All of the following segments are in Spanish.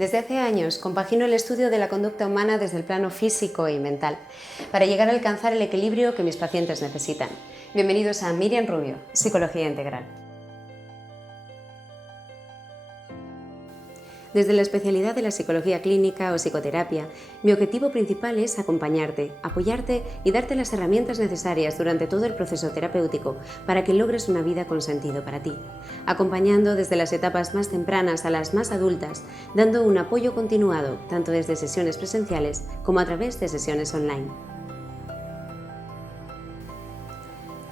Desde hace años compagino el estudio de la conducta humana desde el plano físico y mental, para llegar a alcanzar el equilibrio que mis pacientes necesitan. Bienvenidos a Miriam Rubio, Psicología Integral. Desde la especialidad de la psicología clínica o psicoterapia, mi objetivo principal es acompañarte, apoyarte y darte las herramientas necesarias durante todo el proceso terapéutico para que logres una vida con sentido para ti, acompañando desde las etapas más tempranas a las más adultas, dando un apoyo continuado tanto desde sesiones presenciales como a través de sesiones online.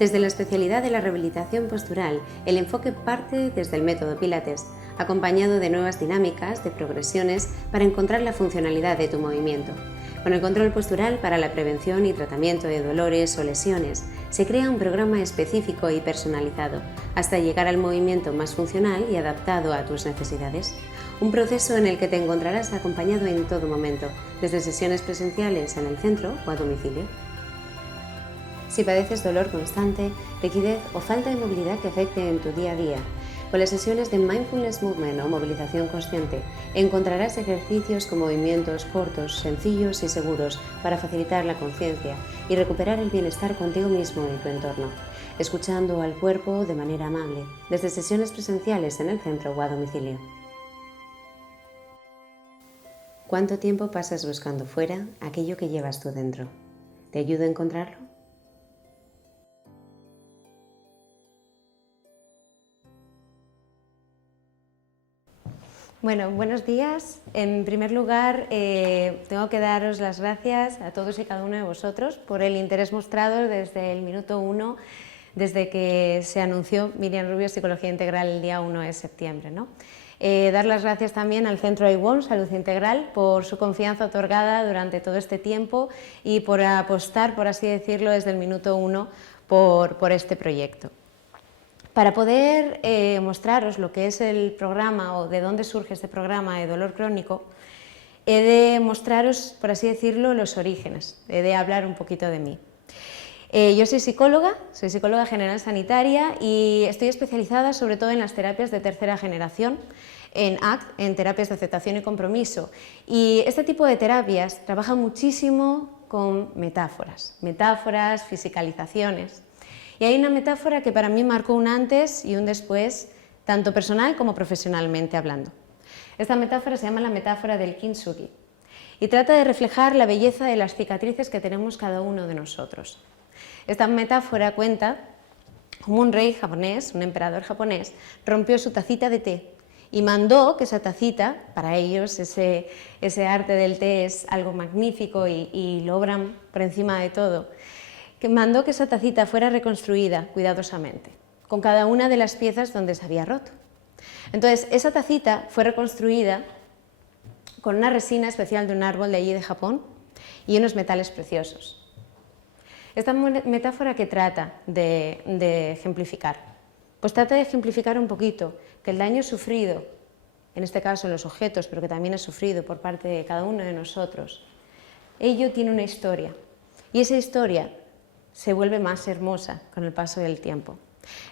Desde la especialidad de la rehabilitación postural, el enfoque parte desde el método Pilates, acompañado de nuevas dinámicas, de progresiones para encontrar la funcionalidad de tu movimiento. Con el control postural para la prevención y tratamiento de dolores o lesiones, se crea un programa específico y personalizado, hasta llegar al movimiento más funcional y adaptado a tus necesidades. Un proceso en el que te encontrarás acompañado en todo momento, desde sesiones presenciales en el centro o a domicilio. Si padeces dolor constante, rigidez o falta de movilidad que afecte en tu día a día, con las sesiones de Mindfulness Movement o movilización consciente, encontrarás ejercicios con movimientos cortos, sencillos y seguros para facilitar la conciencia y recuperar el bienestar contigo mismo y tu entorno, escuchando al cuerpo de manera amable, desde sesiones presenciales en el centro o a domicilio. ¿Cuánto tiempo pasas buscando fuera aquello que llevas tú dentro? ¿Te ayudo a encontrarlo? Bueno, buenos días. En primer lugar, tengo que daros las gracias a todos y cada uno de vosotros por el interés mostrado desde el minuto 1, desde que se anunció Miriam Rubio Psicología Integral el día 1 de septiembre, ¿no? Dar las gracias también al Centro iWON Salud Integral por su confianza otorgada durante todo este tiempo y por apostar, por así decirlo, desde el minuto 1 por este proyecto. Para poder mostraros lo que es el programa o de dónde surge este programa de dolor crónico, he de mostraros, por así decirlo, los orígenes, he de hablar un poquito de mí. Yo soy psicóloga general sanitaria y estoy especializada sobre todo en las terapias de tercera generación, en ACT, en terapias de aceptación y compromiso. Y este tipo de terapias trabaja muchísimo con metáforas, fisicalizaciones. Y hay una metáfora que para mí marcó un antes y un después, tanto personal como profesionalmente hablando. Esta metáfora se llama la metáfora del kintsugi y trata de reflejar la belleza de las cicatrices que tenemos cada uno de nosotros. Esta metáfora cuenta cómo un rey japonés, un emperador japonés, rompió su tacita de té y mandó que esa tacita, para ellos ese arte del té es algo magnífico y lo obran por encima de todo, que mandó que esa tacita fuera reconstruida cuidadosamente, con cada una de las piezas donde se había roto. Entonces, esa tacita fue reconstruida con una resina especial de un árbol de allí de Japón y unos metales preciosos. Esta metáfora que trata de ejemplificar, pues trata de ejemplificar un poquito que el daño sufrido, en este caso en los objetos, pero que también es sufrido por parte de cada uno de nosotros, ello tiene una historia y esa historia se vuelve más hermosa con el paso del tiempo.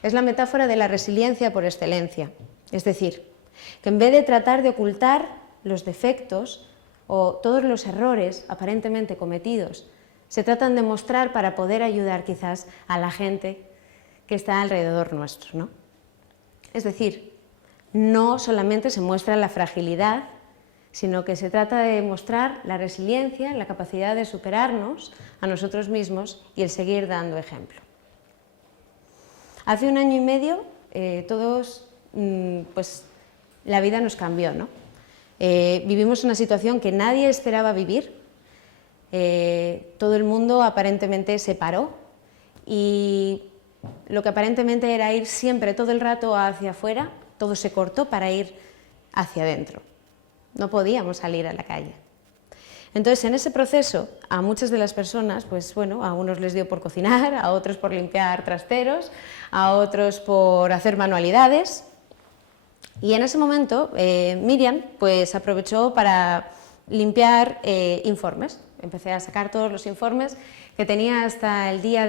Es la metáfora de la resiliencia por excelencia, es decir, que en vez de tratar de ocultar los defectos o todos los errores aparentemente cometidos, se tratan de mostrar para poder ayudar quizás a la gente que está alrededor nuestro, ¿no? Es decir, no solamente se muestra la fragilidad, sino que se trata de mostrar la resiliencia, la capacidad de superarnos a nosotros mismos y el seguir dando ejemplo. Hace 1 año y medio todos, pues la vida nos cambió, ¿no? Vivimos una situación que nadie esperaba vivir, todo el mundo aparentemente se paró y lo que aparentemente era ir siempre todo el rato hacia afuera, todo se cortó para ir hacia adentro. No podíamos salir a la calle. Entonces, en ese proceso, a muchas de las personas, pues bueno, a unos les dio por cocinar, a otros por limpiar trasteros, a otros por hacer manualidades. Y en ese momento, Miriam, pues aprovechó para limpiar informes. Empecé a sacar todos los informes que tenía hasta el día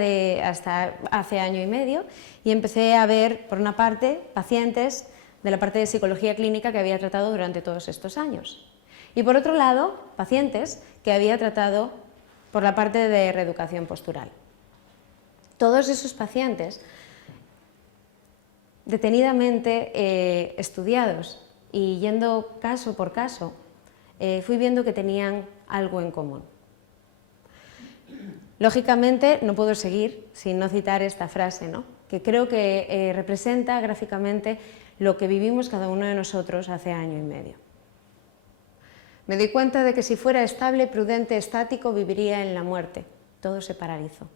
hasta hace 1 año y medio, y empecé a ver, por una parte, pacientes de la parte de psicología clínica que había tratado durante todos estos años. Y por otro lado, pacientes que había tratado por la parte de reeducación postural. Todos esos pacientes detenidamente estudiados y yendo caso por caso, fui viendo que tenían algo en común. Lógicamente, no puedo seguir sin no citar esta frase, ¿no? Que creo que representa gráficamente lo que vivimos cada uno de nosotros hace año y medio. Me di cuenta de que si fuera estable, prudente, estático, viviría en la muerte. Todo se paralizó.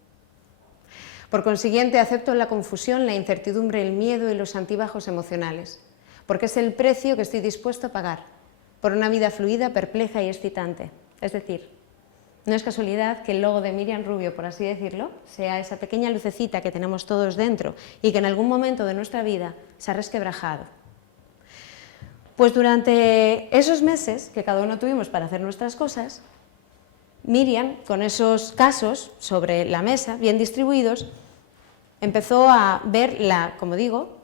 Por consiguiente, acepto la confusión, la incertidumbre, el miedo y los altibajos emocionales, porque es el precio que estoy dispuesto a pagar por una vida fluida, perpleja y excitante. Es decir, no es casualidad que el logo de Miriam Rubio, por así decirlo, sea esa pequeña lucecita que tenemos todos dentro y que en algún momento de nuestra vida se ha resquebrajado. Pues durante esos meses que cada uno tuvimos para hacer nuestras cosas, Miriam, con esos casos sobre la mesa, bien distribuidos, empezó a ver, como digo,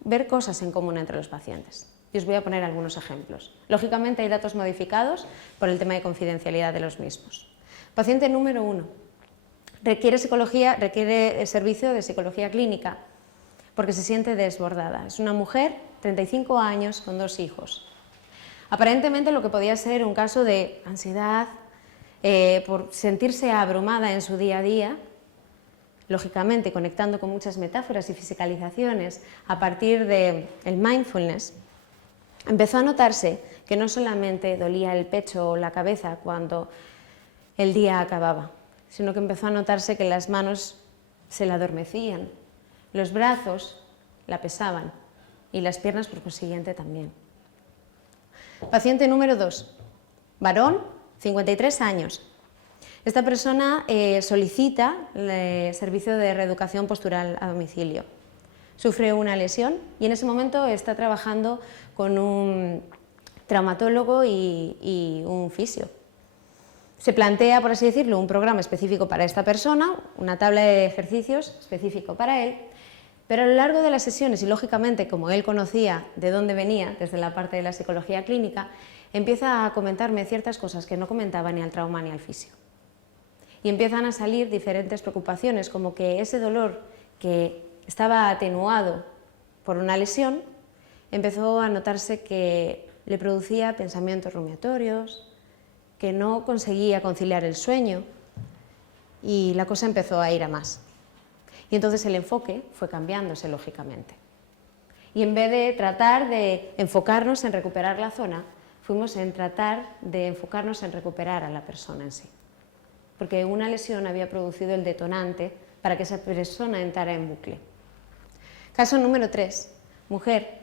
ver cosas en común entre los pacientes. Y os voy a poner algunos ejemplos. Lógicamente hay datos modificados por el tema de confidencialidad de los mismos. Paciente número 1. Requiere servicio de psicología clínica porque se siente desbordada. Es una mujer, 35 años, con 2 hijos. Aparentemente lo que podía ser un caso de ansiedad, por sentirse abrumada en su día a día, lógicamente conectando con muchas metáforas y fisicalizaciones a partir del mindfulness, empezó a notarse que no solamente dolía el pecho o la cabeza cuando el día acababa, sino que empezó a notarse que las manos se la adormecían, los brazos la pesaban y las piernas por consiguiente también. Paciente número 2, varón, 53 años. Esta persona solicita el servicio de reeducación postural a domicilio. Sufre una lesión y en ese momento está trabajando con un traumatólogo y un fisio. Se plantea, por así decirlo, un programa específico para esta persona, una tabla de ejercicios específico para él, pero a lo largo de las sesiones, y lógicamente como él conocía de dónde venía, desde la parte de la psicología clínica, empieza a comentarme ciertas cosas que no comentaba ni al trauma ni al fisio. Y empiezan a salir diferentes preocupaciones, como que ese dolor que estaba atenuado por una lesión, empezó a notarse que le producía pensamientos rumiatorios, que no conseguía conciliar el sueño y la cosa empezó a ir a más. Y entonces el enfoque fue cambiándose lógicamente. Y en vez de tratar de enfocarnos en recuperar la zona, fuimos en tratar de enfocarnos en recuperar a la persona en sí. Porque una lesión había producido el detonante para que esa persona entrara en bucle. Caso número 3, mujer,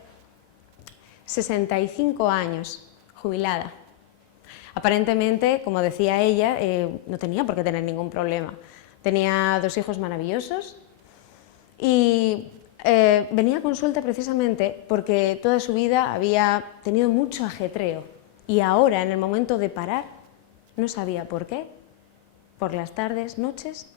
65 años, jubilada. Aparentemente, como decía ella, no tenía por qué tener ningún problema. Tenía 2 hijos maravillosos y venía a consulta precisamente porque toda su vida había tenido mucho ajetreo y ahora, en el momento de parar, no sabía por qué. Por las tardes, noches,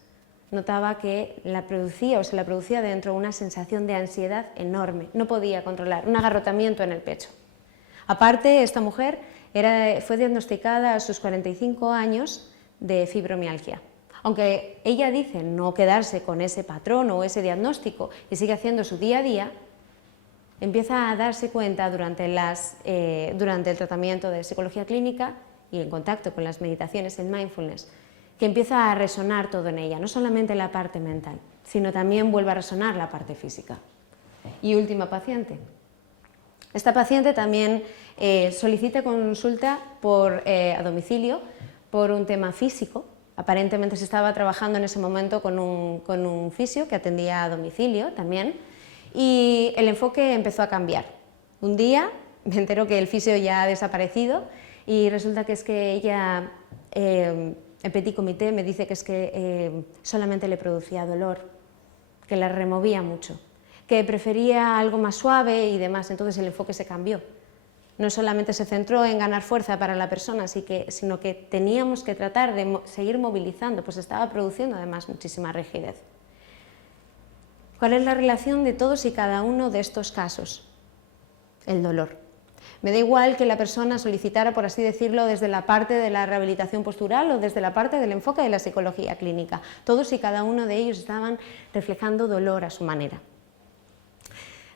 notaba que se la producía dentro una sensación de ansiedad enorme, no podía controlar, un agarrotamiento en el pecho. Aparte, esta mujer fue diagnosticada a sus 45 años de fibromialgia. Aunque ella dice no quedarse con ese patrón o ese diagnóstico y sigue haciendo su día a día, empieza a darse cuenta durante el tratamiento de psicología clínica y en contacto con las meditaciones en mindfulness, que empieza a resonar todo en ella, no solamente la parte mental, sino también vuelve a resonar la parte física. Y última paciente. Esta paciente también solicita consulta a domicilio por un tema físico. Aparentemente se estaba trabajando en ese momento con un fisio que atendía a domicilio también y el enfoque empezó a cambiar. Un día me entero que el fisio ya ha desaparecido y resulta que es que ella, en petit comité, me dice que es que solamente le producía dolor, que la removía mucho, que prefería algo más suave y demás, entonces el enfoque se cambió. No solamente se centró en ganar fuerza para la persona, sino que teníamos que tratar de seguir movilizando, pues estaba produciendo además muchísima rigidez. ¿Cuál es la relación de todos y cada uno de estos casos? El dolor. Me da igual que la persona solicitara, por así decirlo, desde la parte de la rehabilitación postural o desde la parte del enfoque de la psicología clínica. Todos y cada uno de ellos estaban reflejando dolor a su manera.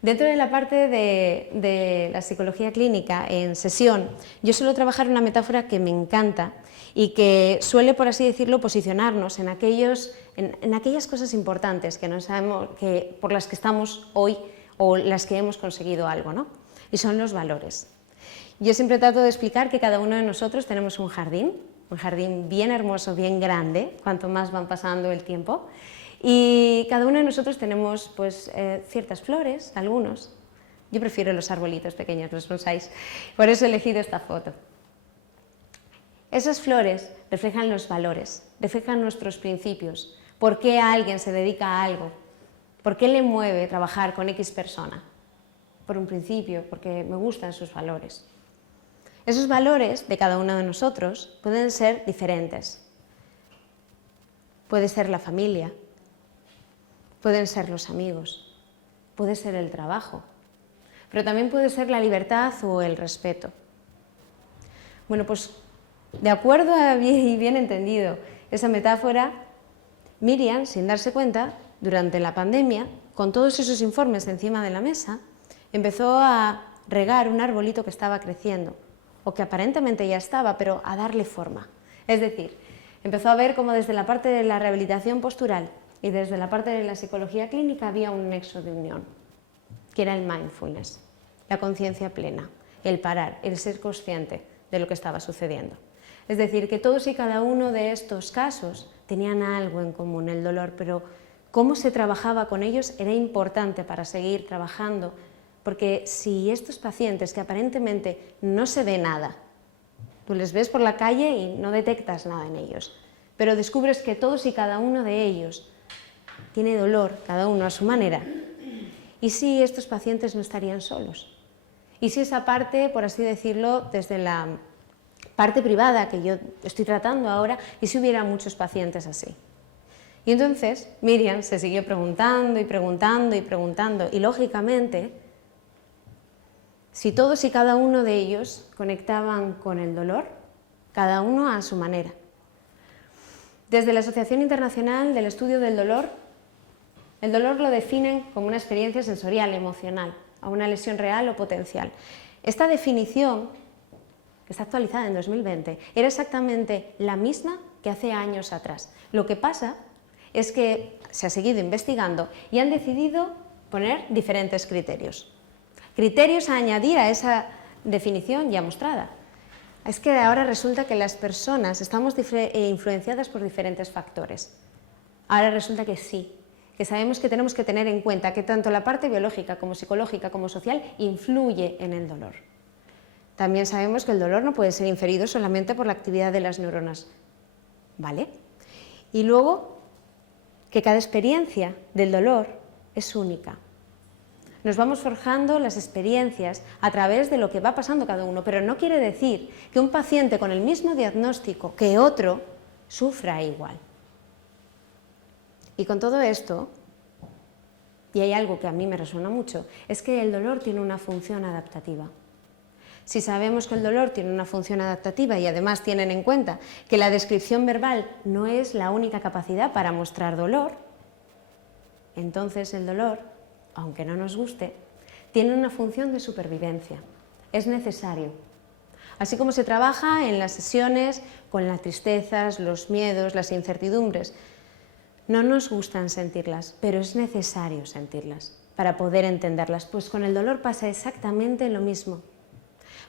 Dentro de la parte de la psicología clínica, en sesión, yo suelo trabajar una metáfora que me encanta y que suele, por así decirlo, posicionarnos en aquellas cosas importantes que no sabemos, por las que estamos hoy o las que hemos conseguido algo, ¿no? Y son los valores. Yo siempre trato de explicar que cada uno de nosotros tenemos un jardín bien hermoso, bien grande, cuanto más van pasando el tiempo, y cada uno de nosotros tenemos pues, ciertas flores, algunos. Yo prefiero los arbolitos pequeños, los bonsáis, por eso he elegido esta foto. Esas flores reflejan los valores, reflejan nuestros principios, por qué alguien se dedica a algo, por qué le mueve trabajar con X persona. Por un principio, porque me gustan sus valores. Esos valores de cada uno de nosotros pueden ser diferentes. Puede ser la familia, pueden ser los amigos, puede ser el trabajo, pero también puede ser la libertad o el respeto. Bueno, pues de acuerdo a bien entendido esa metáfora, Miriam, sin darse cuenta, durante la pandemia, con todos esos informes encima de la mesa, empezó a regar un arbolito que estaba creciendo, o que aparentemente ya estaba, pero a darle forma. Es decir, empezó a ver cómo desde la parte de la rehabilitación postural y desde la parte de la psicología clínica había un nexo de unión, que era el mindfulness, la conciencia plena, el parar, el ser consciente de lo que estaba sucediendo. Es decir, que todos y cada uno de estos casos tenían algo en común, el dolor, pero cómo se trabajaba con ellos era importante para seguir trabajando. Porque si estos pacientes que aparentemente no se ve nada, tú les ves por la calle y no detectas nada en ellos, pero descubres que todos y cada uno de ellos tiene dolor, cada uno a su manera, y si estos pacientes no estarían solos, y si esa parte, por así decirlo, desde la parte privada que yo estoy tratando ahora, y si hubiera muchos pacientes así. Y entonces Miriam se siguió preguntando y preguntando y preguntando, y lógicamente, si todos y cada uno de ellos conectaban con el dolor, cada uno a su manera. Desde la Asociación Internacional del Estudio del Dolor, el dolor lo definen como una experiencia sensorial, emocional, a una lesión real o potencial. Esta definición, que está actualizada en 2020, era exactamente la misma que hace años atrás. Lo que pasa es que se ha seguido investigando y han decidido poner diferentes criterios. Criterios a añadir a esa definición ya mostrada. Es que ahora resulta que las personas estamos influenciadas por diferentes factores. Ahora resulta que sí, que sabemos que tenemos que tener en cuenta que tanto la parte biológica como psicológica como social influye en el dolor. También sabemos que el dolor no puede ser inferido solamente por la actividad de las neuronas, ¿vale? Y luego, que cada experiencia del dolor es única. Nos vamos forjando las experiencias a través de lo que va pasando cada uno, pero no quiere decir que un paciente con el mismo diagnóstico que otro sufra igual. Y con todo esto, y hay algo que a mí me resuena mucho, es que el dolor tiene una función adaptativa. Si sabemos que el dolor tiene una función adaptativa y además tienen en cuenta que la descripción verbal no es la única capacidad para mostrar dolor, entonces el dolor, aunque no nos guste, tiene una función de supervivencia. Es necesario. Así como se trabaja en las sesiones con las tristezas, los miedos, las incertidumbres, no nos gustan sentirlas, pero es necesario sentirlas para poder entenderlas, pues con el dolor pasa exactamente lo mismo.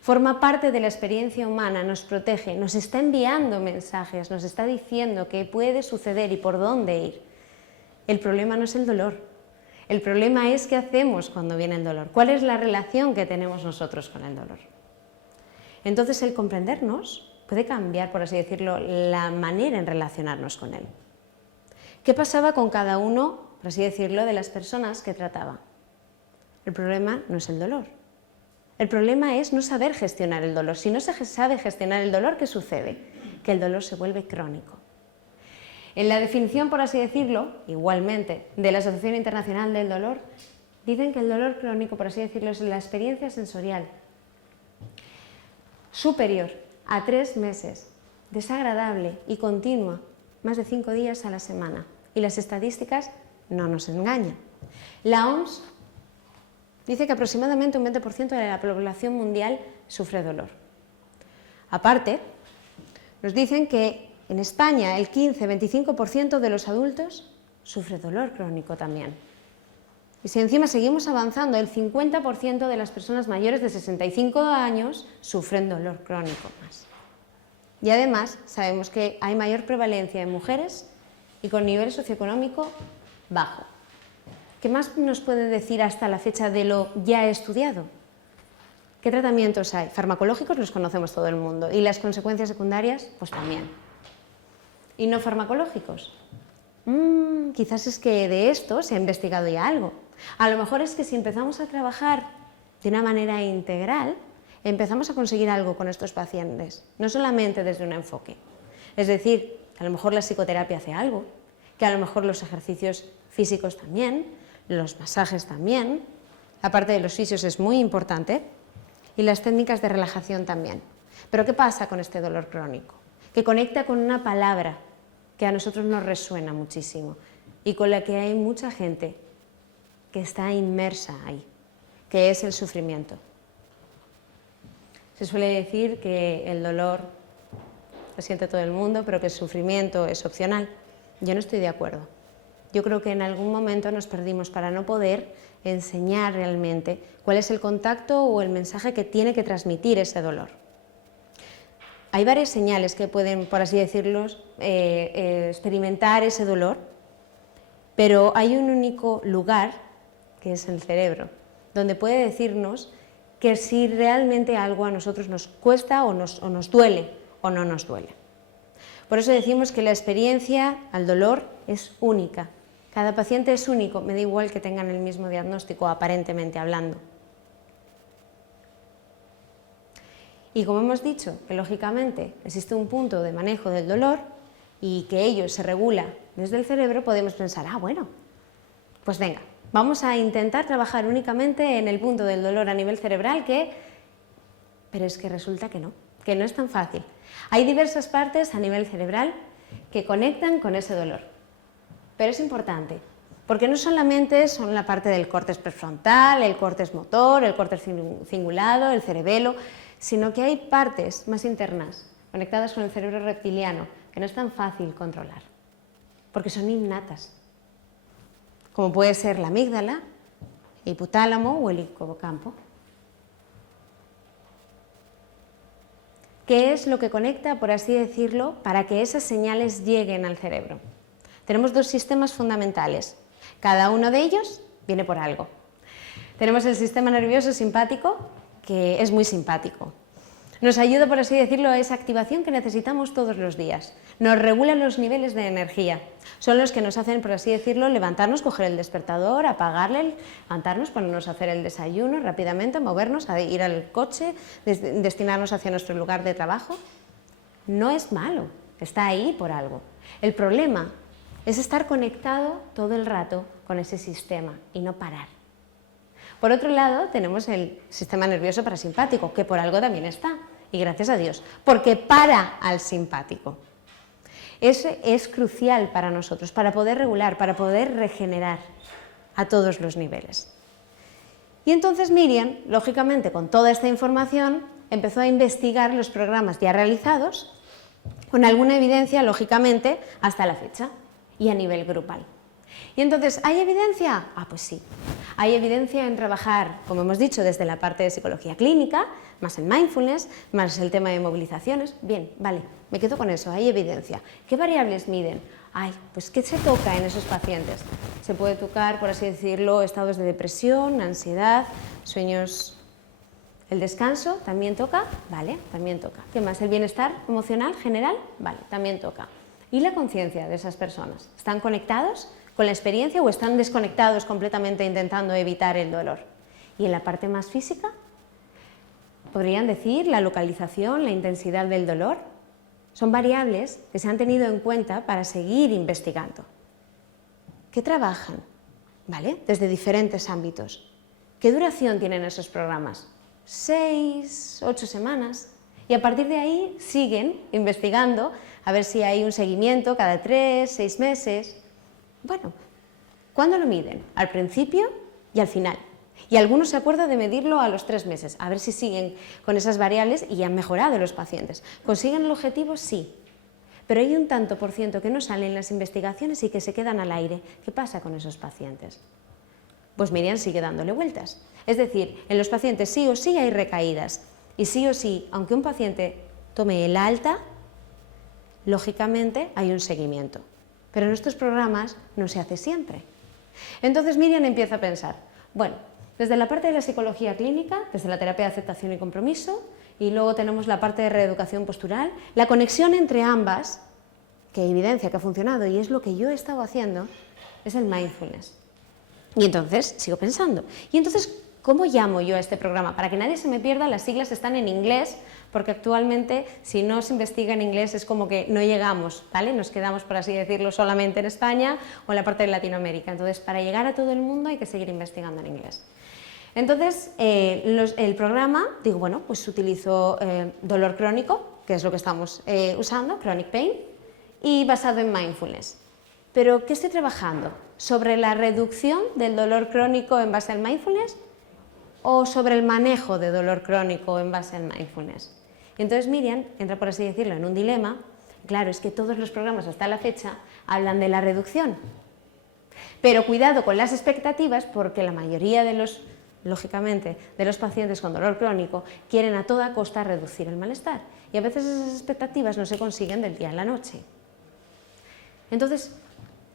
Forma parte de la experiencia humana, nos protege, nos está enviando mensajes, nos está diciendo qué puede suceder y por dónde ir. El problema no es el dolor, el problema es qué hacemos cuando viene el dolor, cuál es la relación que tenemos nosotros con el dolor. Entonces el comprendernos puede cambiar, por así decirlo, la manera en relacionarnos con él. ¿Qué pasaba con cada uno, por así decirlo, de las personas que trataba? El problema no es el dolor. El problema es no saber gestionar el dolor. Si no se sabe gestionar el dolor, ¿qué sucede? Que el dolor se vuelve crónico. En la definición, por así decirlo, igualmente, de la Asociación Internacional del Dolor, dicen que el dolor crónico, por así decirlo, es la experiencia sensorial superior a 3 meses, desagradable y continua, más de 5 días a la semana. Y las estadísticas no nos engañan. La OMS dice que aproximadamente un 20% de la población mundial sufre dolor. Aparte, nos dicen que en España el 15-25% de los adultos sufre dolor crónico también. Y si encima seguimos avanzando, el 50% de las personas mayores de 65 años sufren dolor crónico más. Y además sabemos que hay mayor prevalencia en mujeres y con nivel socioeconómico bajo. ¿Qué más nos puede decir hasta la fecha de lo ya estudiado? ¿Qué tratamientos hay? Farmacológicos los conocemos todo el mundo y las consecuencias secundarias, pues también. ¿Y no farmacológicos? Quizás es que de esto se ha investigado ya algo. A lo mejor es que si empezamos a trabajar de una manera integral, empezamos a conseguir algo con estos pacientes, no solamente desde un enfoque. Es decir, a lo mejor la psicoterapia hace algo, que a lo mejor los ejercicios físicos también, los masajes también, la parte de los fisios es muy importante, y las técnicas de relajación también. Pero ¿qué pasa con este dolor crónico? Que conecta con una palabra que a nosotros nos resuena muchísimo y con la que hay mucha gente que está inmersa ahí, que es el sufrimiento. Se suele decir que el dolor lo siente todo el mundo, pero que el sufrimiento es opcional. Yo no estoy de acuerdo. Yo creo que en algún momento nos perdimos para no poder enseñar realmente cuál es el contacto o el mensaje que tiene que transmitir ese dolor. Hay varias señales que pueden, por así decirlo, experimentar ese dolor, pero hay un único lugar, que es el cerebro, donde puede decirnos que si realmente algo a nosotros nos cuesta o nos duele o no nos duele. Por eso decimos que la experiencia al dolor es única. Cada paciente es único, me da igual que tengan el mismo diagnóstico, aparentemente hablando. Y como hemos dicho, que lógicamente existe un punto de manejo del dolor y que ello se regula desde el cerebro, podemos pensar, bueno, pues venga, vamos a intentar trabajar únicamente en el punto del dolor a nivel cerebral, pero es que resulta que no es tan fácil. Hay diversas partes a nivel cerebral que conectan con ese dolor. Pero es importante, porque no solamente son la parte del córtex prefrontal, el córtex motor, el córtex cingulado, el cerebelo, sino que hay partes más internas, conectadas con el cerebro reptiliano, que no es tan fácil controlar, porque son innatas, como puede ser la amígdala, el hipotálamo o el hipocampo. ¿Qué es lo que conecta, por así decirlo, para que esas señales lleguen al cerebro? Tenemos dos sistemas fundamentales. Cada uno de ellos viene por algo. Tenemos el sistema nervioso simpático, que es muy simpático. Nos ayuda, por así decirlo, a esa activación que necesitamos todos los días. Nos regulan los niveles de energía. Son los que nos hacen, por así decirlo, levantarnos, coger el despertador, apagarle, levantarnos, ponernos a hacer el desayuno rápidamente, movernos, a ir al coche, destinarnos hacia nuestro lugar de trabajo. No es malo, está ahí por algo. El problema es estar conectado todo el rato con ese sistema y no parar. Por otro lado, tenemos el sistema nervioso parasimpático, que por algo también está, y gracias a Dios, porque para al simpático. Ese es crucial para nosotros, para poder regular, para poder regenerar a todos los niveles. Y entonces Miriam, lógicamente, con toda esta información, empezó a investigar los programas ya realizados, con alguna evidencia, lógicamente, hasta la fecha, y a nivel grupal. Y entonces, ¿hay evidencia? Pues sí. Hay evidencia en trabajar, como hemos dicho, desde la parte de psicología clínica, más el mindfulness, más el tema de movilizaciones. Bien, vale, me quedo con eso, hay evidencia. ¿Qué variables miden? Pues ¿qué se toca en esos pacientes? Se puede tocar, por así decirlo, estados de depresión, ansiedad, sueños. ¿El descanso también toca? Vale, también toca. ¿Qué más? ¿El bienestar emocional general? Vale, también toca. ¿Y la conciencia de esas personas? ¿Están conectados con la experiencia o están desconectados completamente intentando evitar el dolor? Y en la parte más física, ¿podrían decir la localización, la intensidad del dolor? Son variables que se han tenido en cuenta para seguir investigando. ¿Qué trabajan? ¿Vale? Desde diferentes ámbitos. ¿Qué duración tienen esos programas? 6, 8 semanas. Y a partir de ahí siguen investigando a ver si hay un seguimiento cada 3, 6 meses. Bueno, ¿cuándo lo miden? Al principio y al final. Y algunos se acuerdan de medirlo a los 3 meses, a ver si siguen con esas variables y han mejorado los pacientes. ¿Consiguen el objetivo? Sí. Pero hay un tanto por ciento que no salen en las investigaciones y que se quedan al aire. ¿Qué pasa con esos pacientes? Pues Miriam sigue dándole vueltas. Es decir, en los pacientes sí o sí hay recaídas. Y sí o sí, aunque un paciente tome el alta, lógicamente hay un seguimiento. Pero en estos programas no se hace siempre. Entonces Miriam empieza a pensar, bueno, desde la parte de la psicología clínica, desde la terapia de aceptación y compromiso, y luego tenemos la parte de reeducación postural, la conexión entre ambas, que evidencia que ha funcionado y es lo que yo he estado haciendo, es el mindfulness. Y entonces sigo pensando, y entonces, ¿cómo llamo yo a este programa? Para que nadie se me pierda, las siglas están en inglés, porque actualmente si no se investiga en inglés es como que no llegamos, ¿vale? Nos quedamos, por así decirlo, solamente en España o en la parte de Latinoamérica. Entonces, para llegar a todo el mundo hay que seguir investigando en inglés. Entonces, el programa, digo, bueno, pues utilizo dolor crónico, que es lo que estamos usando, chronic pain, y basado en mindfulness. Pero, ¿qué estoy trabajando? ¿Sobre la reducción del dolor crónico en base al mindfulness o sobre el manejo de dolor crónico en base al mindfulness? Y entonces Miriam entra, por así decirlo, en un dilema. Claro, es que todos los programas hasta la fecha hablan de la reducción. Pero cuidado con las expectativas, porque la mayoría de los, lógicamente, de los pacientes con dolor crónico quieren a toda costa reducir el malestar. Y a veces esas expectativas no se consiguen del día a la noche. Entonces,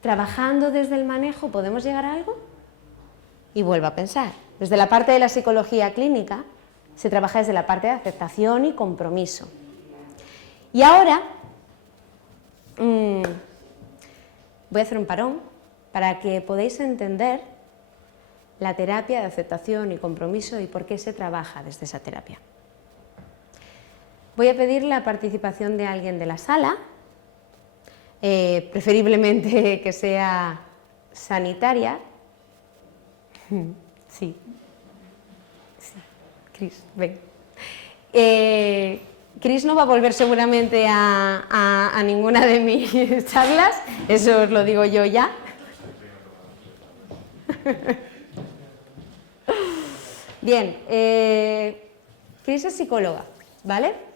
trabajando desde el manejo, ¿podemos llegar a algo? Y vuelvo a pensar. Desde la parte de la psicología clínica, se trabaja desde la parte de aceptación y compromiso. Y ahora, voy a hacer un parón para que podáis entender la terapia de aceptación y compromiso y por qué se trabaja desde esa terapia. Voy a pedir la participación de alguien de la sala, preferiblemente que sea sanitaria. Sí. Cris, ven. Cris no va a volver seguramente a ninguna de mis charlas, eso os lo digo yo ya. Bien, Cris es psicóloga, ¿vale?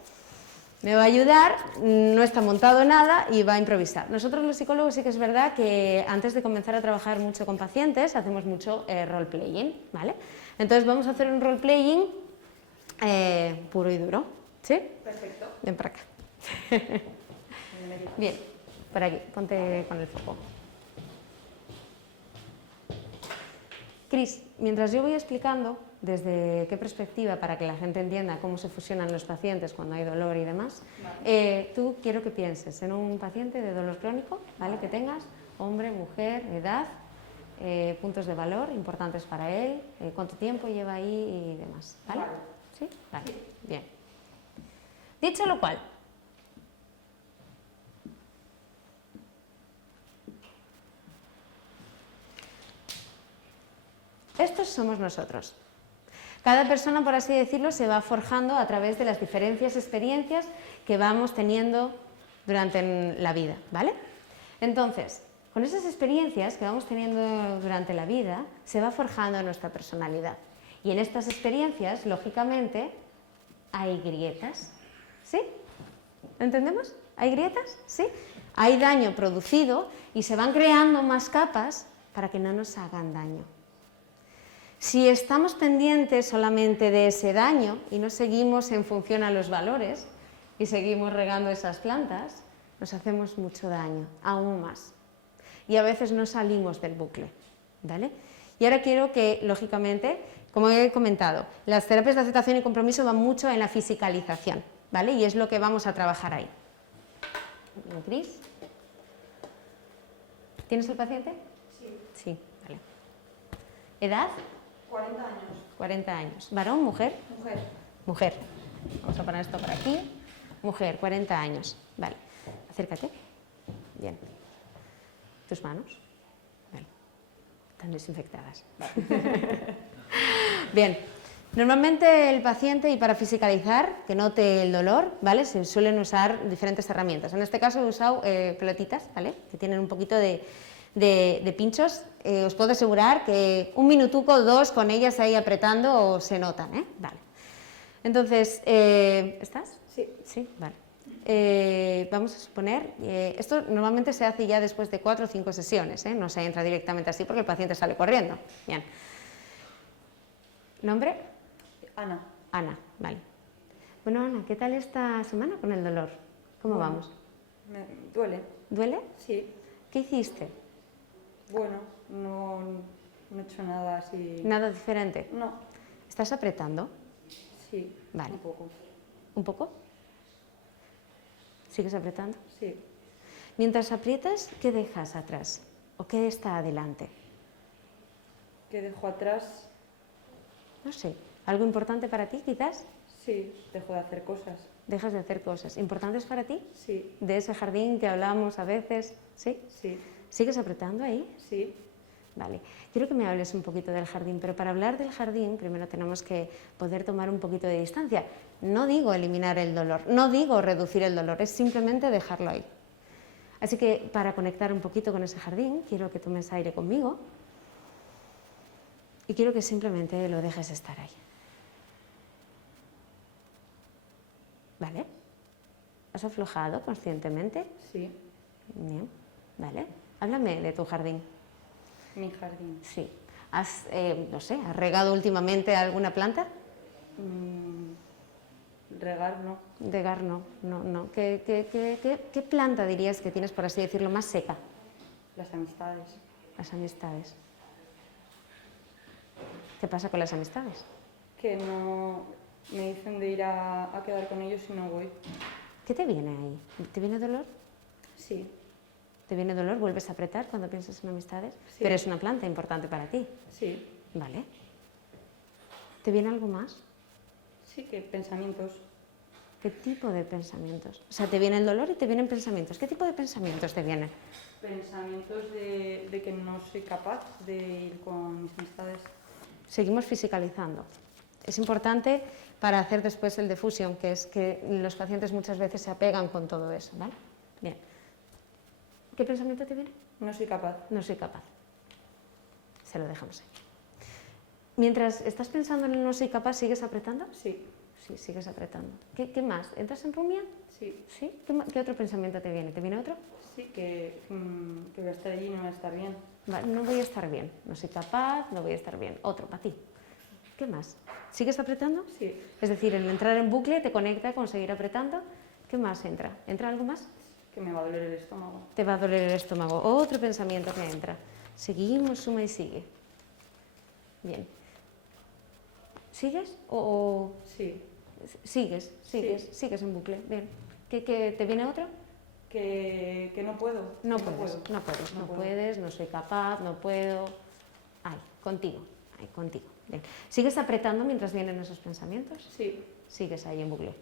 Me va a ayudar, no está montado nada y va a improvisar. Nosotros los psicólogos sí que es verdad que antes de comenzar a trabajar mucho con pacientes hacemos mucho role-playing, ¿vale? Entonces vamos a hacer un role-playing puro y duro, ¿sí? Perfecto. Ven para acá. Bien, por aquí, ponte con el foco. Cris, mientras yo voy explicando desde qué perspectiva, para que la gente entienda cómo se fusionan los pacientes cuando hay dolor y demás, vale. Tú quiero que pienses en un paciente de dolor crónico, ¿vale? Que tengas, hombre, mujer, edad, puntos de valor importantes para él, cuánto tiempo lleva ahí y demás, ¿vale? Vale. ¿Sí? Vale, sí. Bien. Dicho lo cual, estos somos nosotros. Cada persona, por así decirlo, se va forjando a través de las diferentes experiencias que vamos teniendo durante la vida, ¿vale? Entonces, con esas experiencias que vamos teniendo durante la vida, se va forjando nuestra personalidad. Y en estas experiencias, lógicamente, hay grietas, ¿sí? ¿Entendemos? ¿Hay grietas? ¿Sí? Hay daño producido y se van creando más capas para que no nos hagan daño. Si estamos pendientes solamente de ese daño y no seguimos en función a los valores y seguimos regando esas plantas, nos hacemos mucho daño, aún más. Y a veces no salimos del bucle, ¿vale? Y ahora quiero que, lógicamente, como he comentado, las terapias de aceptación y compromiso van mucho en la fisicalización, ¿vale? Y es lo que vamos a trabajar ahí. ¿Cris? ¿Tienes el paciente? Sí. Sí, vale. ¿Edad? 40 años. 40 años. ¿Varón, mujer? Mujer. Mujer. Vamos a poner esto por aquí. Mujer, 40 años. Vale. Acércate. Bien. ¿Tus manos? Vale. Están desinfectadas. Vale. Bien. Normalmente el paciente, y para fiscalizar, que note el dolor, ¿vale? Se suelen usar diferentes herramientas. En este caso he usado pelotitas, ¿vale? Que tienen un poquito de pinchos. Os puedo asegurar que un minutuco o dos con ellas ahí apretando se notan, ¿eh? Vale. Entonces, ¿estás? Sí. Sí, vale. Vamos a suponer, esto normalmente se hace ya después de 4 o 5 sesiones, ¿eh? No se entra directamente así porque el paciente sale corriendo. Bien. ¿Nombre? Ana. Ana, vale. Bueno, Ana, ¿qué tal esta semana con el dolor? ¿Cómo vamos? Me duele. ¿Duele? Sí. ¿Qué hiciste? Bueno, no he hecho nada así. ¿Nada diferente? No. ¿Estás apretando? Sí. Vale. Un poco. ¿Un poco? ¿Sigues apretando? Sí. Mientras aprietas, ¿qué dejas atrás? ¿O qué está adelante? ¿Qué dejo atrás? No sé. ¿Algo importante para ti, quizás? Sí, dejo de hacer cosas. ¿Dejas de hacer cosas importantes para ti? Sí. ¿De ese jardín que hablamos a veces? ¿Sí? Sí. ¿Sigues apretando ahí? Sí. Vale. Quiero que me hables un poquito del jardín, pero para hablar del jardín primero tenemos que poder tomar un poquito de distancia. No digo eliminar el dolor, no digo reducir el dolor, es simplemente dejarlo ahí. Así que para conectar un poquito con ese jardín, quiero que tomes aire conmigo y quiero que simplemente lo dejes estar ahí. ¿Vale? ¿Has aflojado conscientemente? Sí. Bien, vale. Háblame de tu jardín. Mi jardín. Sí. ¿Has, no sé, has regado últimamente alguna planta? Regar, no. Regar no, no. ¿Qué planta dirías que tienes, por así decirlo, más seca? Las amistades. Las amistades. ¿Qué pasa con las amistades? Que no me dicen de ir a quedar con ellos y no voy. ¿Qué te viene ahí? ¿Te viene dolor? Sí. ¿Te viene dolor? ¿Vuelves a apretar cuando piensas en amistades? Sí. Pero es una planta importante para ti. Sí. Vale. ¿Te viene algo más? Sí, que pensamientos. ¿Qué tipo de pensamientos? O sea, te viene el dolor y te vienen pensamientos. ¿Qué tipo de pensamientos te vienen? Pensamientos de que no soy capaz de ir con mis amistades. Seguimos fisicalizando. Es importante para hacer después el defusión, que es que los pacientes muchas veces se apegan con todo eso, ¿vale? Bien. ¿Qué pensamiento te viene? No soy capaz. No soy capaz. Se lo dejamos ahí. Mientras estás pensando en el no soy capaz, ¿sigues apretando? Sí. Sí, sigues apretando. ¿Qué más? ¿Entras en rumia? Sí. ¿Sí? ¿Qué otro pensamiento te viene? ¿Te viene otro? Sí, que voy a estar allí y no voy a estar bien. Vale, no voy a estar bien. No soy capaz, no voy a estar bien. Otro, para ti. ¿Qué más? ¿Sigues apretando? Sí. Es decir, el entrar en bucle te conecta con seguir apretando. ¿Qué más entra? ¿Entra algo más? Que me va a doler el estómago. Te va a doler el estómago. Otro pensamiento que entra. Seguimos, suma y sigue. Bien. ¿Sigues? ¿O Sí. sigues? Sigues en bucle. Bien. ¿Qué te viene otro? Que no puedo. No que puedes, puedo. no puedes, no puedo. puedes, no soy capaz, no puedo. Ay, contigo. Bien. ¿Sigues apretando mientras vienen esos pensamientos? Sí. Sigues ahí en bucle.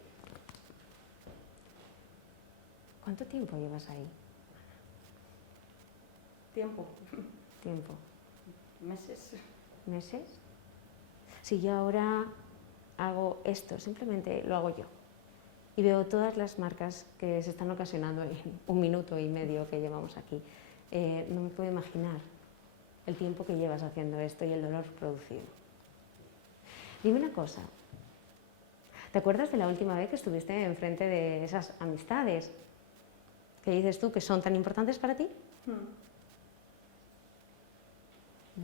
¿Cuánto tiempo llevas ahí? Tiempo. Tiempo. Meses. ¿Meses? Si yo ahora hago esto, simplemente lo hago yo, y veo todas las marcas que se están ocasionando en 1 minuto y medio que llevamos aquí, no me puedo imaginar el tiempo que llevas haciendo esto y el dolor producido. Dime una cosa, ¿te acuerdas de la última vez que estuviste enfrente de esas amistades que dices tú que son tan importantes para ti?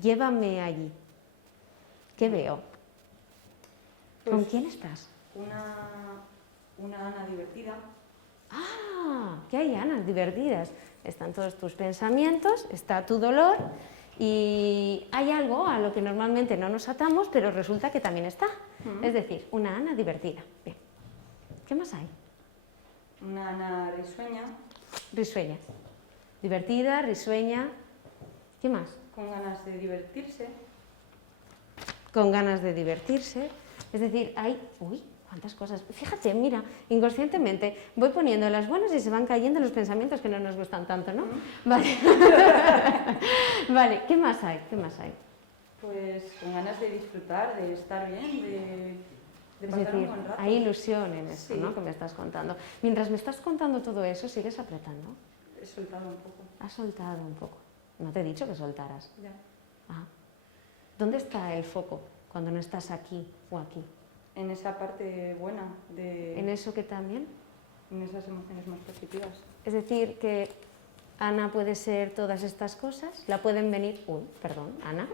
Llévame allí. ¿Qué veo? ¿Con Pues quién estás? Una Ana divertida. ¡Ah! ¿Qué hay, Ana? Divertidas. Están todos tus pensamientos, está tu dolor y hay algo a lo que normalmente no nos atamos, pero resulta que también está. Es decir, una Ana divertida. Bien. ¿Qué más hay? Una Ana risueña. Risueña. Divertida, risueña. ¿Qué más? Con ganas de divertirse. Con ganas de divertirse. Es decir, hay... ¡Uy! ¿Cuántas cosas? Fíjate, mira, inconscientemente voy poniendo las buenas y se van cayendo los pensamientos que no nos gustan tanto, ¿no? Vale. Vale, ¿qué más hay? ¿Qué más hay? Pues con ganas de disfrutar, de estar bien, de Es pasar decir, un buen rato. hay ilusión en eso, Sí. ¿no?, que me estás contando. Mientras me estás contando todo eso, sigues apretando. He soltado un poco. Has soltado un poco. No te he dicho que soltaras. Ya. Ah. ¿Dónde está el foco cuando no estás aquí o aquí? En esa parte buena, ¿En eso que también? en esas emociones más positivas. Es decir, que Ana puede ser todas estas cosas, la pueden venir, Ana,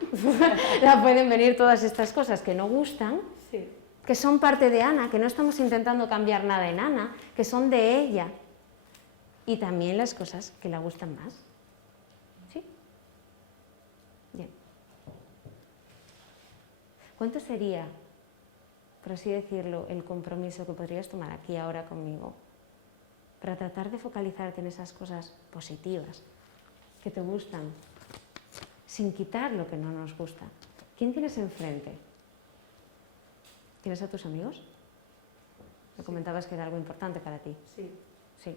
la pueden venir todas estas cosas que no gustan, Sí, que son parte de Ana, que no estamos intentando cambiar nada en Ana, que son de ella, y también las cosas que la gustan más. ¿Sí? Bien. ¿Cuánto sería, por así decirlo, el compromiso que podrías tomar aquí ahora conmigo para tratar de focalizarte en esas cosas positivas que te gustan, sin quitar lo que no nos gusta? ¿Quién tienes enfrente? ¿Tienes a tus amigos? Me comentabas que era algo importante para ti. sí. Sí.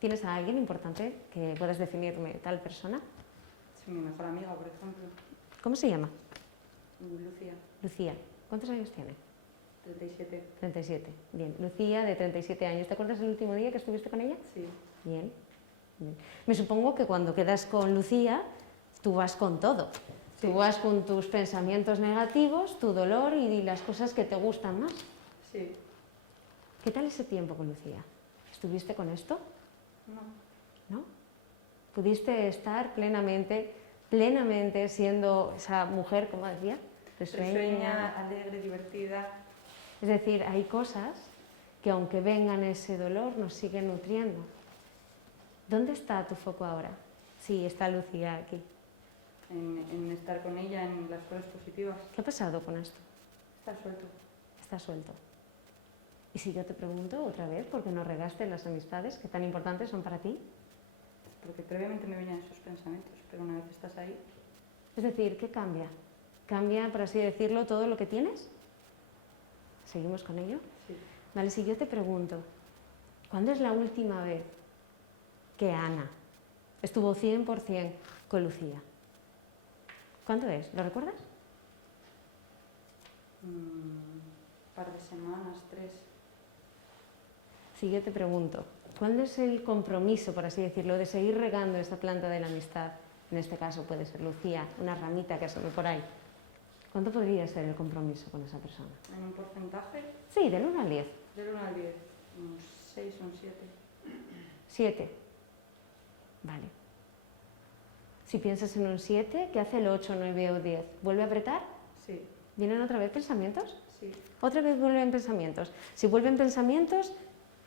¿Tienes a alguien importante que puedas definirme tal persona? Sí, mi mejor amiga, por ejemplo, ¿Cómo se llama? Lucía, Lucía. ¿Cuántos años tiene? 37. 37. Bien. Lucía, de 37 años. ¿Te acuerdas el último día que estuviste con ella? Sí, Bien. Bien. Me supongo que cuando quedas con Lucía, tú vas con todo. Sí. Tú vas con tus pensamientos negativos, tu dolor y las cosas que te gustan más. sí. ¿Qué tal ese tiempo con Lucía? ¿Estuviste con esto? No, ¿No? ¿Pudiste estar plenamente siendo esa mujer, como decía? risueña, alegre, divertida. Es decir, hay cosas que aunque vengan ese dolor nos siguen nutriendo. ¿Dónde está tu foco ahora? Sí, está Lucía aquí. En estar con ella, en las cosas positivas. ¿Qué ha pasado con esto? Estar suelto. Está suelto. Y si yo te pregunto otra vez, ¿por qué no regaste las amistades que tan importantes son para ti? Porque previamente me venían esos pensamientos, pero una vez estás ahí, Es decir, ¿qué cambia? ¿Cambia, por así decirlo, todo lo que tienes? ¿Seguimos con ello? sí. Vale, si yo te pregunto, ¿cuándo es la última vez que Ana estuvo 100% con Lucía? ¿Cuándo es? ¿Lo recuerdas? Un par de semanas, 3. Si yo te pregunto, ¿cuándo es el compromiso, por así decirlo, de seguir regando esta planta de la amistad? En este caso puede ser Lucía, una ramita que asome por ahí. ¿Cuánto podría ser el compromiso con esa persona? En un porcentaje, Sí, del 1 al 10. del 1 al 10, un 6 o un 7. 7. Vale. Si piensas en un 7, ¿qué hace el 8, 9 o 10? ¿Vuelve a apretar? Sí, ¿Vienen otra vez pensamientos? sí. Otra vez vuelven pensamientos. Si vuelven pensamientos,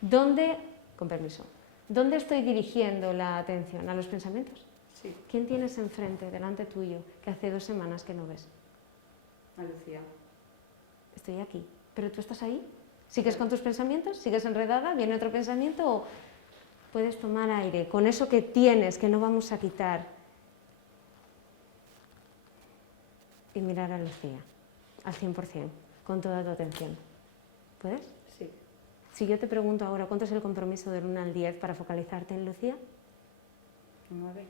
¿dónde, con permiso, dónde estoy dirigiendo la atención? ¿A los pensamientos? Sí, ¿Quién tienes enfrente, delante tuyo, que hace 2 semanas que no ves? a Lucía. Estoy aquí. ¿Pero tú estás ahí? ¿Sigues con tus pensamientos? ¿Sigues enredada? ¿Viene otro pensamiento? ¿O puedes tomar aire con eso que tienes, que no vamos a quitar? Y mirar a Lucía, al 100%, con toda tu atención. ¿Puedes? Sí, Si yo te pregunto ahora, ¿cuánto es el compromiso del 1 al 10 para focalizarte en Lucía? un 9.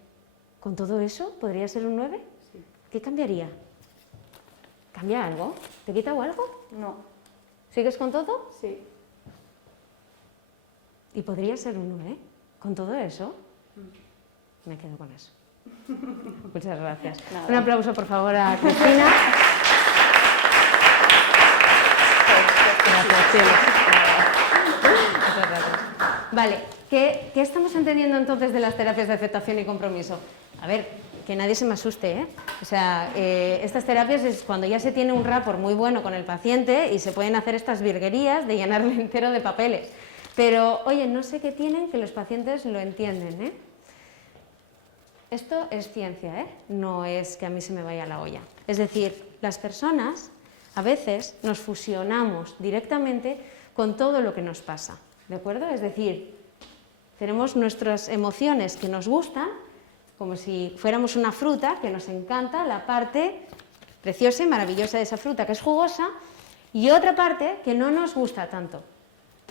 ¿Con todo eso podría ser un 9? Sí. ¿Qué cambiaría? ¿Cambia algo? ¿Te quita algo? No, ¿Sigues con todo? sí. Y podría ser un 9. ¿Con todo eso? Mm. Me quedo con eso. Muchas gracias. Nada. Un aplauso, por favor, a Cristina. Gracias, cielo. Muchas gracias. Vale, ¿qué estamos entendiendo entonces de las terapias de aceptación y compromiso? A ver, que nadie se me asuste, ¿eh? O sea, estas terapias es cuando ya se tiene un rapport muy bueno con el paciente y se pueden hacer estas virguerías de llenarle entero de papeles. Pero, oye, no sé qué tienen que los pacientes lo entienden, ¿eh? Esto es ciencia, ¿eh? No es que a mí se me vaya la olla. Es decir, las personas a veces nos fusionamos directamente con todo lo que nos pasa, ¿de acuerdo? Es decir, tenemos nuestras emociones que nos gustan, como si fuéramos una fruta que nos encanta, la parte preciosa y maravillosa de esa fruta que es jugosa, y otra parte que no nos gusta tanto,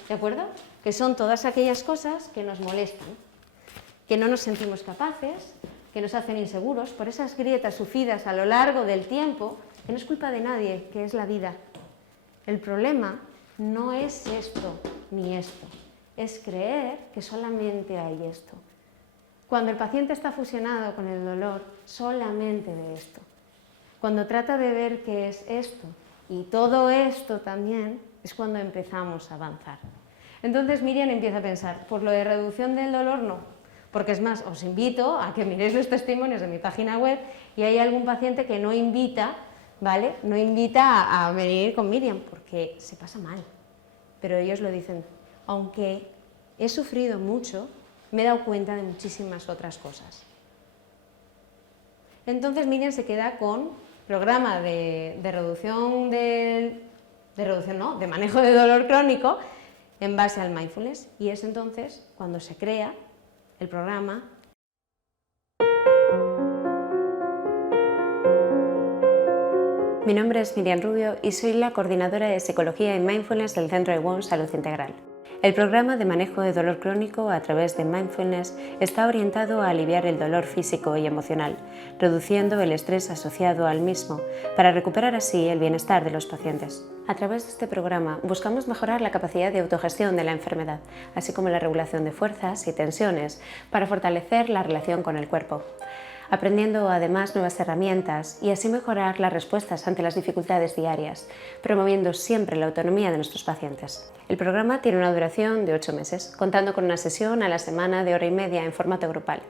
¿de acuerdo? Que son todas aquellas cosas que nos molestan, que no nos sentimos capaces, que nos hacen inseguros, por esas grietas sufridas a lo largo del tiempo, que no es culpa de nadie, que es la vida. El problema no es esto ni esto, es creer que solamente hay esto. Cuando el paciente está fusionado con el dolor, solamente de esto. Cuando trata de ver qué es esto y todo esto también, es cuando empezamos a avanzar. Entonces Miriam empieza a pensar, por lo de reducción del dolor no, porque es más, os invito a que miréis los testimonios de mi página web y hay algún paciente que no invita, ¿vale? No invita a venir con Miriam porque se pasa mal, pero ellos lo dicen, aunque he sufrido mucho, me he dado cuenta de muchísimas otras cosas. Entonces Miriam se queda con programa de manejo de dolor crónico en base al mindfulness, y es entonces cuando se crea el programa. Mi nombre es Miriam Rubio y soy la coordinadora de Psicología y Mindfulness del Centro de WOM Salud Integral. El programa de manejo de dolor crónico a través de Mindfulness está orientado a aliviar el dolor físico y emocional, reduciendo el estrés asociado al mismo, para recuperar así el bienestar de los pacientes. A través de este programa buscamos mejorar la capacidad de autogestión de la enfermedad, así como la regulación de fuerzas y tensiones, para fortalecer la relación con el cuerpo, aprendiendo además nuevas herramientas y así mejorar las respuestas ante las dificultades diarias, promoviendo siempre la autonomía de nuestros pacientes. El programa tiene una duración de 8 meses, contando con una sesión a la semana de 1h30 en formato grupal.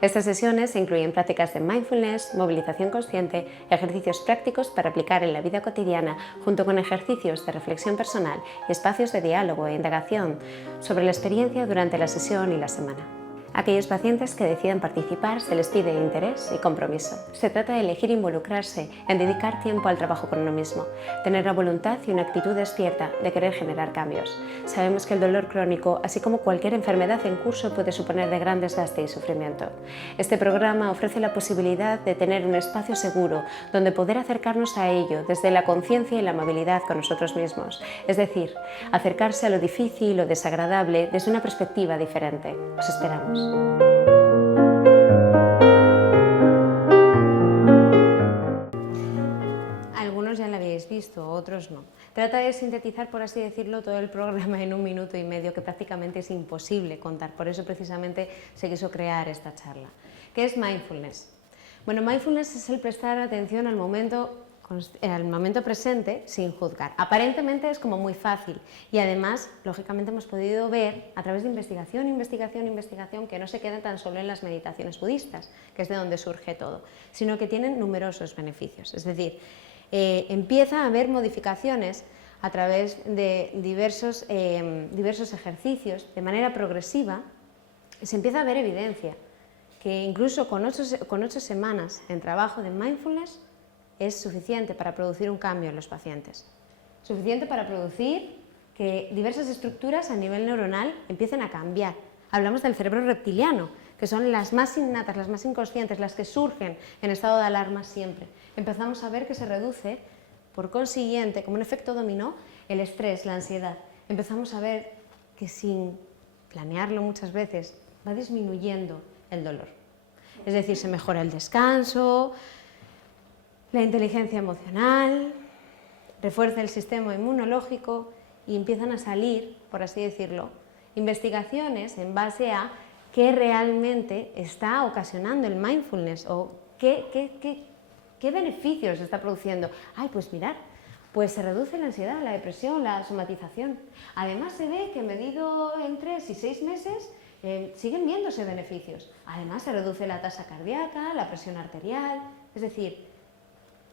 Estas sesiones incluyen prácticas de mindfulness, movilización consciente, ejercicios prácticos para aplicar en la vida cotidiana, junto con ejercicios de reflexión personal y espacios de diálogo e indagación sobre la experiencia durante la sesión y la semana. A aquellos pacientes que decidan participar se les pide interés y compromiso. Se trata de elegir involucrarse, en dedicar tiempo al trabajo con uno mismo, tener la voluntad y una actitud despierta de querer generar cambios. Sabemos que el dolor crónico, así como cualquier enfermedad en curso, puede suponer de gran desgaste y sufrimiento. Este programa ofrece la posibilidad de tener un espacio seguro donde poder acercarnos a ello desde la conciencia y la amabilidad con nosotros mismos, es decir, acercarse a lo difícil y lo desagradable desde una perspectiva diferente. Os esperamos. Algunos ya lo habéis visto, otros no. Trata de sintetizar, por así decirlo, todo el programa en 1 minuto y medio, que prácticamente es imposible contar. Por eso precisamente se quiso crear esta charla. ¿Qué es mindfulness? Bueno, mindfulness es el prestar atención al momento presente sin juzgar. Aparentemente es como muy fácil y además, lógicamente, hemos podido ver a través de investigación que no se quedan tan solo en las meditaciones budistas, que es de donde surge todo, sino que tienen numerosos beneficios. Es decir, empieza a haber modificaciones a través de diversos ejercicios de manera progresiva. Se empieza a ver evidencia que incluso con 8 semanas en trabajo de mindfulness es suficiente para producir un cambio en los pacientes. Suficiente para producir que diversas estructuras a nivel neuronal empiecen a cambiar. Hablamos del cerebro reptiliano, que son las más innatas, las más inconscientes, las que surgen en estado de alarma siempre. Empezamos a ver que se reduce, por consiguiente, como un efecto dominó, el estrés, la ansiedad. Empezamos a ver que sin planearlo muchas veces va disminuyendo el dolor. Es decir, se mejora el descanso, la inteligencia emocional, refuerza el sistema inmunológico y empiezan a salir, por así decirlo, investigaciones en base a qué realmente está ocasionando el mindfulness o qué beneficios está produciendo. Ay, pues mirad, pues se reduce la ansiedad, la depresión, la somatización. Además se ve que medido en 3 y 6 meses siguen viéndose beneficios. Además se reduce la tasa cardíaca, la presión arterial, es decir,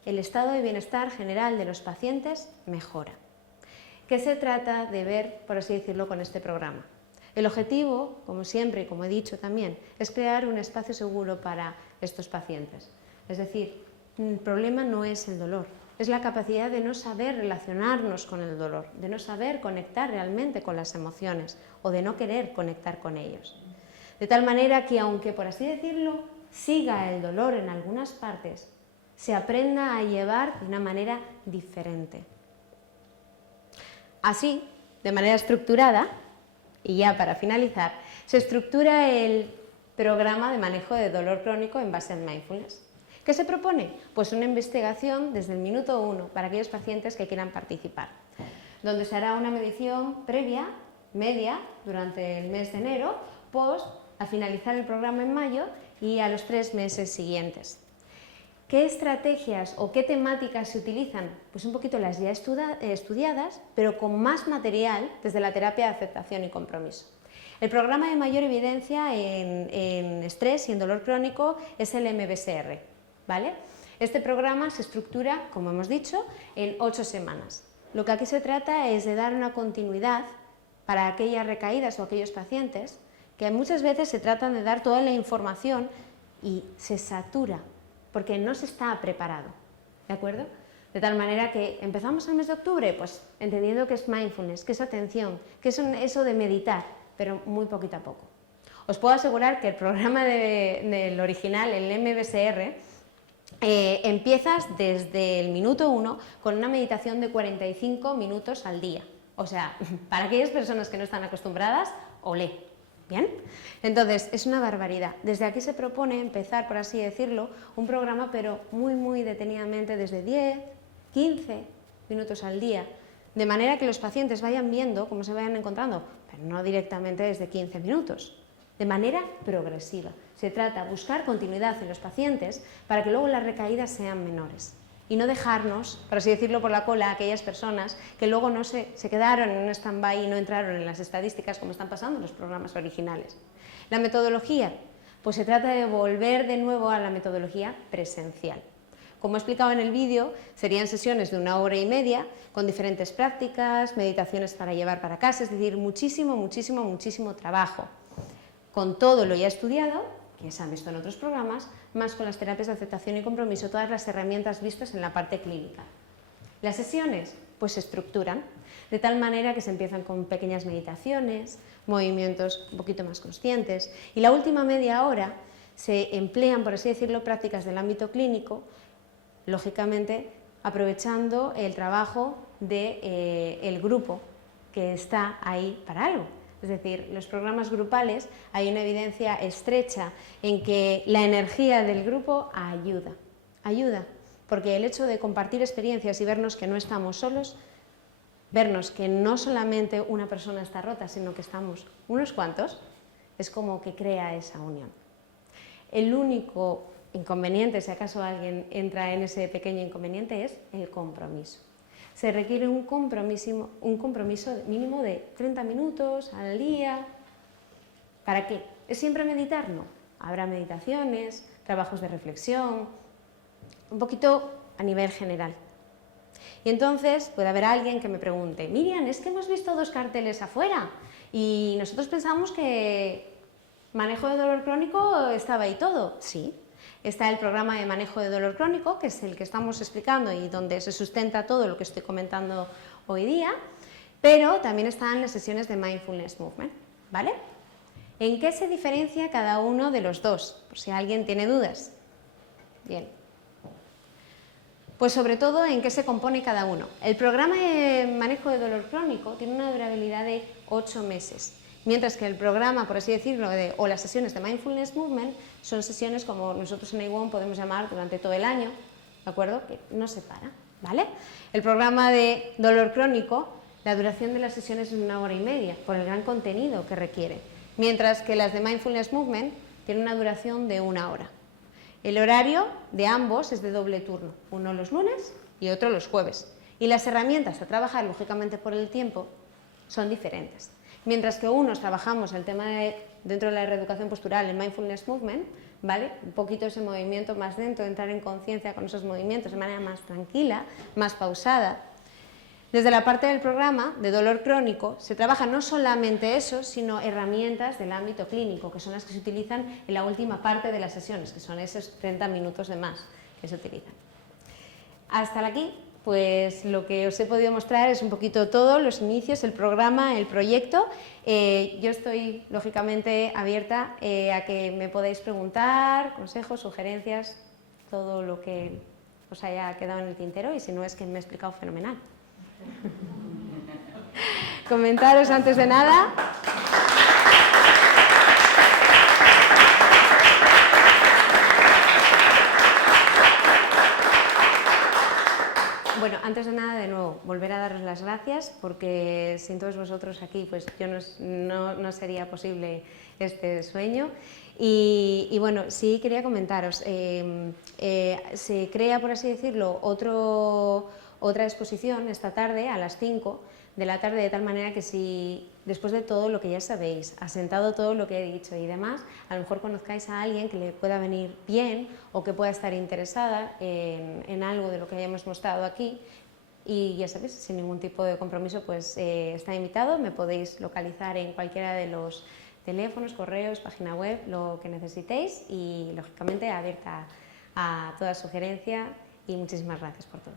el estado de bienestar general de los pacientes mejora. ¿Qué se trata de ver, por así decirlo, con este programa? El objetivo, como siempre y como he dicho también, es crear un espacio seguro para estos pacientes. Es decir, el problema no es el dolor, es la capacidad de no saber relacionarnos con el dolor, de no saber conectar realmente con las emociones o de no querer conectar con ellos. De tal manera que, aunque, por así decirlo, siga el dolor en algunas partes, se aprenda a llevar de una manera diferente. Así, de manera estructurada, y ya para finalizar, se estructura el programa de manejo de dolor crónico en base al mindfulness. ¿Qué se propone? Pues una investigación desde el minuto 1 para aquellos pacientes que quieran participar, donde se hará una medición previa, media, durante el mes de enero, al finalizar el programa en mayo y a los 3 meses siguientes. ¿Qué estrategias o qué temáticas se utilizan? Pues un poquito las ya estudiadas, pero con más material desde la terapia de aceptación y compromiso. El programa de mayor evidencia en estrés y en dolor crónico es el MBSR, ¿vale? Este programa se estructura, como hemos dicho, en 8 semanas. Lo que aquí se trata es de dar una continuidad para aquellas recaídas o aquellos pacientes que muchas veces se tratan de dar toda la información y se satura porque no se está preparado, ¿de acuerdo? De tal manera que empezamos el mes de octubre, pues entendiendo que es mindfulness, que es atención, que es eso de meditar, pero muy poquito a poco. Os puedo asegurar que el programa del original, el MBSR, empiezas desde el minuto 1 con una meditación de 45 minutos al día. O sea, para aquellas personas que no están acostumbradas, olé. ¿Bien? Entonces, es una barbaridad. Desde aquí se propone empezar, por así decirlo, un programa, pero muy detenidamente, desde 10, 15 minutos al día, de manera que los pacientes vayan viendo cómo se vayan encontrando, pero no directamente desde 15 minutos, de manera progresiva. Se trata de buscar continuidad en los pacientes para que luego las recaídas sean menores. Y no dejarnos, por así decirlo, por la cola a aquellas personas que luego no se quedaron en un stand-by y no entraron en las estadísticas como están pasando en los programas originales. La metodología, pues se trata de volver de nuevo a la metodología presencial. Como he explicado en el vídeo, serían sesiones de 1 hora y media con diferentes prácticas, meditaciones para llevar para casa, es decir, muchísimo trabajo. Con todo lo ya estudiado, que se han visto en otros programas, más con las terapias de aceptación y compromiso, todas las herramientas vistas en la parte clínica. Las sesiones, pues se estructuran de tal manera que se empiezan con pequeñas meditaciones, movimientos un poquito más conscientes, y la última media hora se emplean, por así decirlo, prácticas del ámbito clínico, lógicamente aprovechando el trabajo del grupo que está ahí para algo. Es decir, los programas grupales hay una evidencia estrecha en que la energía del grupo ayuda, porque el hecho de compartir experiencias y vernos que no estamos solos, vernos que no solamente una persona está rota, sino que estamos unos cuantos, es como que crea esa unión. El único inconveniente, si acaso alguien entra en ese pequeño inconveniente, es el compromiso. Se requiere un compromiso mínimo de 30 minutos al día. ¿Para qué? ¿Es siempre meditar? No. Habrá meditaciones, trabajos de reflexión, un poquito a nivel general. Y entonces puede haber alguien que me pregunte, Miriam, es que hemos visto 2 carteles afuera y nosotros pensamos que manejo de dolor crónico estaba ahí todo. Sí. Está el programa de manejo de dolor crónico, que es el que estamos explicando y donde se sustenta todo lo que estoy comentando hoy día, pero también están las sesiones de Mindfulness Movement, ¿vale? ¿En qué se diferencia cada uno de los dos? Por si alguien tiene dudas. Bien. Pues sobre todo en qué se compone cada uno. El programa de manejo de dolor crónico tiene una durabilidad de 8 meses. Mientras que el programa, por así decirlo, o las sesiones de Mindfulness Movement son sesiones como nosotros en A1 podemos llamar durante todo el año, ¿de acuerdo? Que no se para, ¿vale? El programa de dolor crónico, la duración de las sesiones es de 1 hora y media, por el gran contenido que requiere, mientras que las de Mindfulness Movement tienen una duración de 1 hora. El horario de ambos es de doble turno, uno los lunes y otro los jueves. Y las herramientas a trabajar, lógicamente por el tiempo, son diferentes. Mientras que unos trabajamos el tema dentro de la reeducación postural, el Mindfulness Movement, ¿vale? Un poquito ese movimiento más dentro, entrar en conciencia con esos movimientos de manera más tranquila, más pausada. Desde la parte del programa de dolor crónico se trabaja no solamente eso, sino herramientas del ámbito clínico, que son las que se utilizan en la última parte de las sesiones, que son esos 30 minutos de más que se utilizan. Hasta aquí. Pues lo que os he podido mostrar es un poquito todo, los inicios, el programa, el proyecto. Yo estoy, lógicamente, abierta a que me podáis preguntar, consejos, sugerencias, todo lo que os haya quedado en el tintero y si no es que me he explicado fenomenal. Comentaros antes de nada. antes de nada, de nuevo, volver a daros las gracias porque sin todos vosotros aquí pues yo no sería posible este sueño. Y bueno, sí quería comentaros, se crea, por así decirlo, otra exposición esta tarde a las 5 de la tarde, de tal manera que si después de todo lo que ya sabéis, asentado todo lo que he dicho y demás, a lo mejor conozcáis a alguien que le pueda venir bien o que pueda estar interesada en algo de lo que hayamos mostrado aquí, y ya sabéis, sin ningún tipo de compromiso, pues está invitado, me podéis localizar en cualquiera de los teléfonos, correos, página web, lo que necesitéis, y lógicamente abierta a toda sugerencia, y muchísimas gracias por todo.